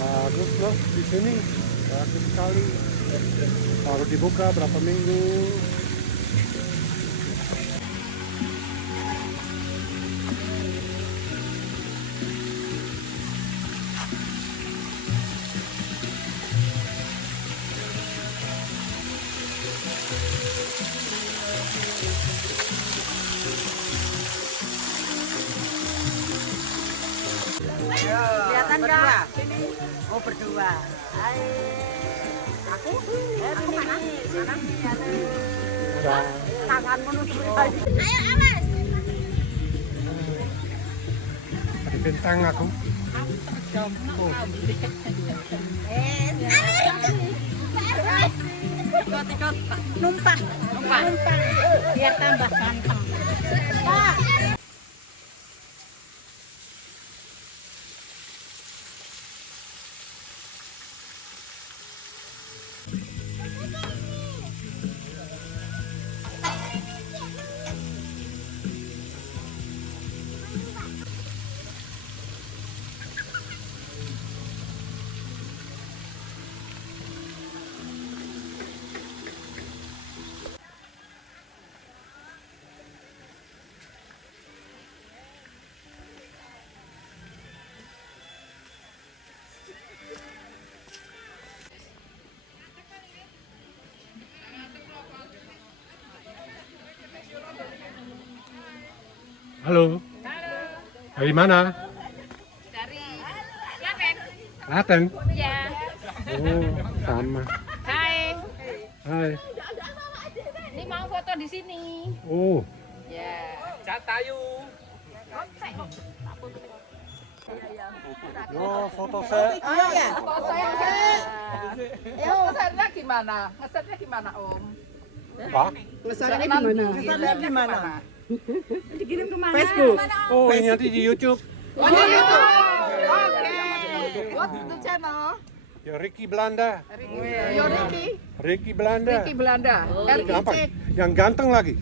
Bagus loh di sini, bagus sekali. Baru dibuka berapa minggu. Kelihatan nggak? Oh berdua. Hai. Aku? Aku mana? Mana? Udah. Tangan menutup tadi. Ayo awas. Di bintang aku. Oh. Ikut. Numpang. Biar tambah ganteng. Pak. Halo. Dari mana? Dari Klaten. Klaten. Iya. Oh, sama. Hai. Hai. Ini mau foto di sini. Oh, Ya. yo foto saya. Foto sayang saya. Ya, ngesetnya gimana? Ngesetnya gimana, Om? Pak. Ngesetnya gimana? Ngesetnya gimana? Facebook. Oh, ini nanti di YouTube. Oh, di YouTube. Oke. What's the channel? Ya Ricky Belanda. Yo Ricky. Ricky Belanda. Ricky Belanda. Apa? RIC. Yang ganteng lagi.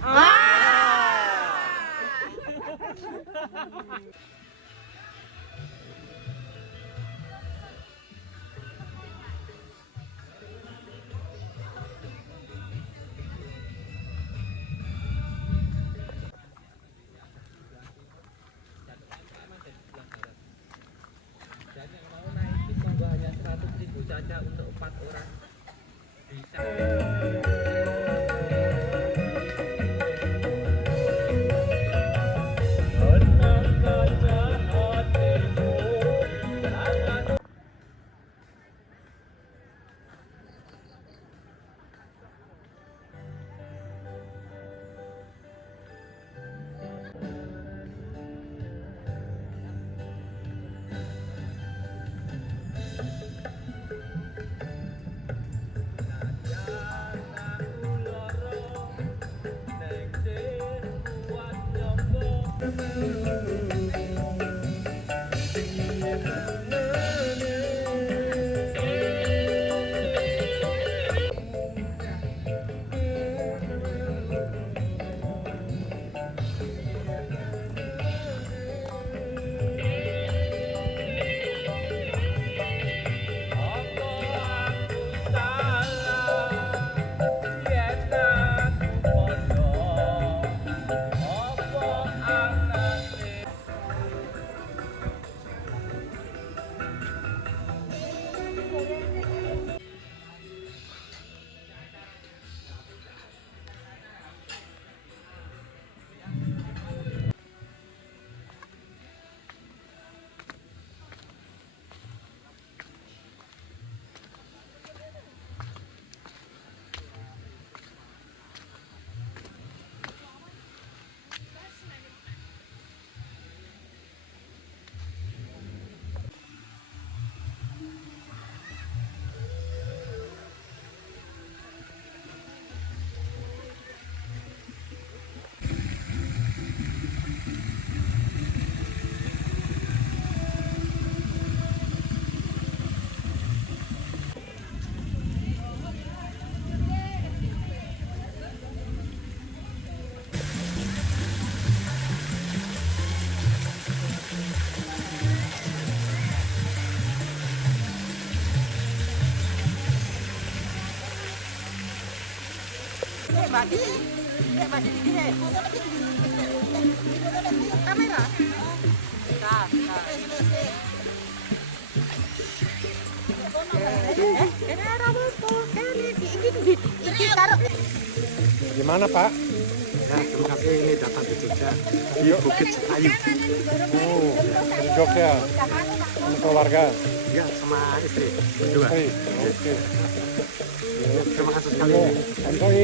Hanya 100.000 saja untuk 4 orang. Bisa. Kamera. Ini taruh. Gimana Pak? Ya, terima kasih ini datang ke Jogja di Bukit Setayu. Oh, dari Jogja. Sama keluarga. Ya, sama istri berdua. Oke. Ya, terima kasih sekali. Sampai.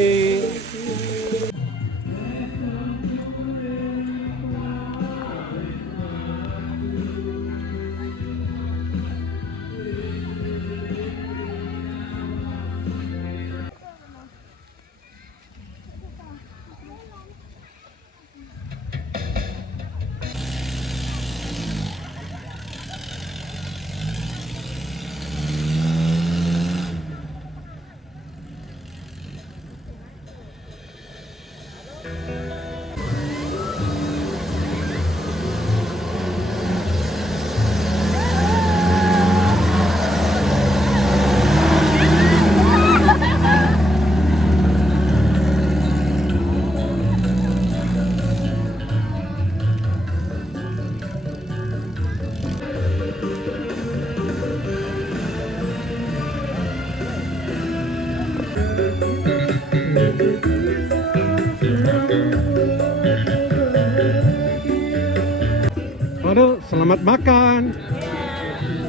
Waduh, selamat makan.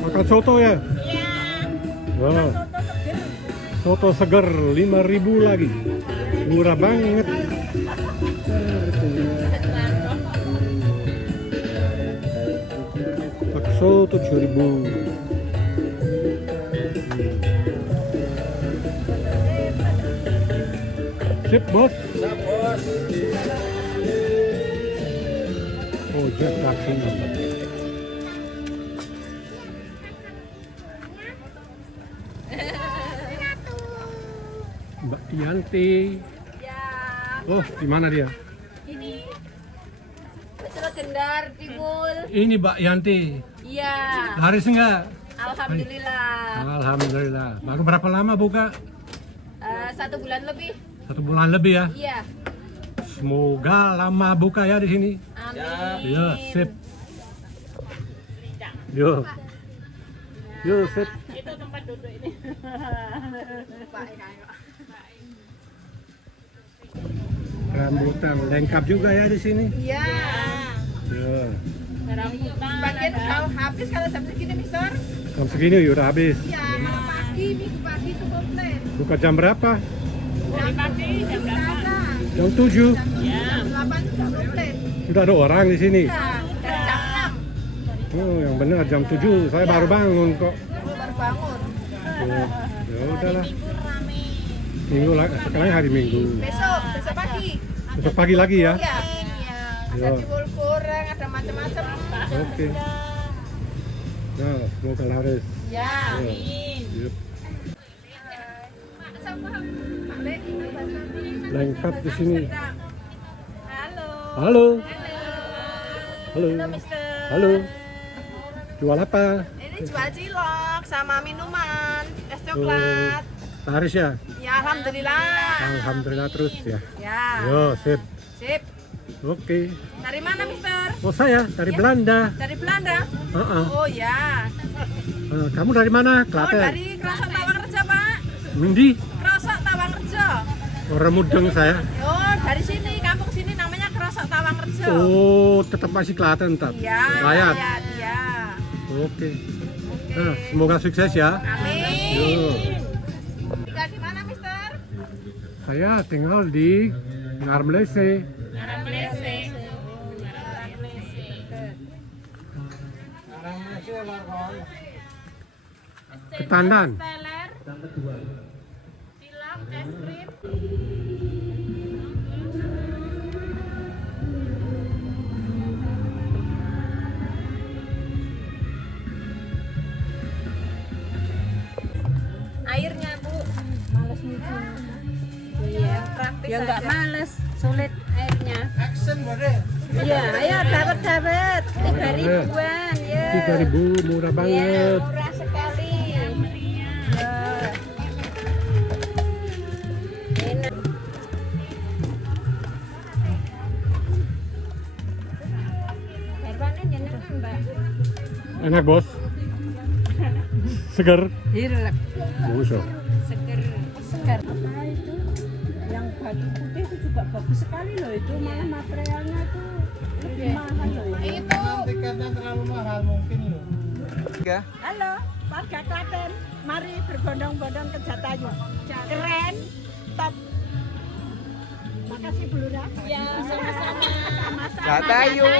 Makan soto ya? Wow. Soto seger 5.000 lagi. Murah banget. Bakso 7.000. Sip, Bos. Oh, just taksi. Mbak Yanti. Ya, Oh, di mana dia? ini Betul Gendar, Tigul. Ini Mbak Yanti. Iya, Laris enggak? alhamdulillah. Alhamdulillah. Baru berapa lama buka? 1 bulan lebih. 1 bulan lebih ya. Iya. Semoga lama buka ya di sini. Amin. Ya, sip. Yo. Yo, sip. Itu tempat duduk ini. Rambutan lengkap juga ya di sini. Iya. Ya. Rambutan. Sebagian kalau habis kalau jam segini, Mister. Jam segini udah habis. Iya, kalau pagi, minggu pagi itu komplit. Buka jam berapa? Dari pagi jam berapa? Jam 7. Jam 8 sudah komplit. Sudah ada orang di sini. Iya, dari jam 6. Oh, yang benar jam 7. Saya baru bangun kok. Baru bangun. Oh, ya udahlah. Minggu sekarang hari Minggu. Besok pagi. Besok pagi lagi ya. Iya. Ada Ya. tiwul goreng, ada macam-macam. Oke. Nah, semoga laris. Ya. Yep. Pak Lek, itu bahasa Lengkap di sini. Halo. Halo. Halo. Halo, Mister. Halo. Jual apa? Ini jual cilok sama minuman, es coklat. Laris ya? Ya, alhamdulillah. Alhamdulillah terus ya. Ya. Yo, sip. Sip. Oke. Dari mana, Mister? Oh, saya dari Belanda. Dari Belanda. Heeh. Oh ya. Kamu dari mana? Oh, Klaten. dari Krosok Tawangerjo, Pak. Mendi? Krosok Tawangerjo. Orang mudeng saya. Oh, dari sini, kampung sini namanya Krosok Tawangerjo. Oh, tetap masih Klaten tetap. Iya, Layat. iya. Oke. Nah, semoga sukses ya. Amin. Yo. Tinggal di mana, Mister? Saya tinggal di Ngarmlese. Ketandan. Silam, es krim. Airnya, Bu. Males nyuci. Iya, praktis Ya nggak aja. males, sulit airnya. Action boleh. Iya, ayo dapat 3.000-an ya. 3.000 murah Iya, banget. murah sekali. Ya. Enak. Enak bos. Seger. Hilek. Bagus loh. Seger. Segar. Yang batu putih itu juga bagus sekali loh itu. Malah materialnya itu lebih mahal loh. Itu. Tiketnya terlalu mahal mungkin loh. Halo, warga Klaten. Mari berbondong-bondong ke Jatayu. Keren, top. Makasih Bu Lurah. Ya, sama-sama. Sama-sama. Jatayu.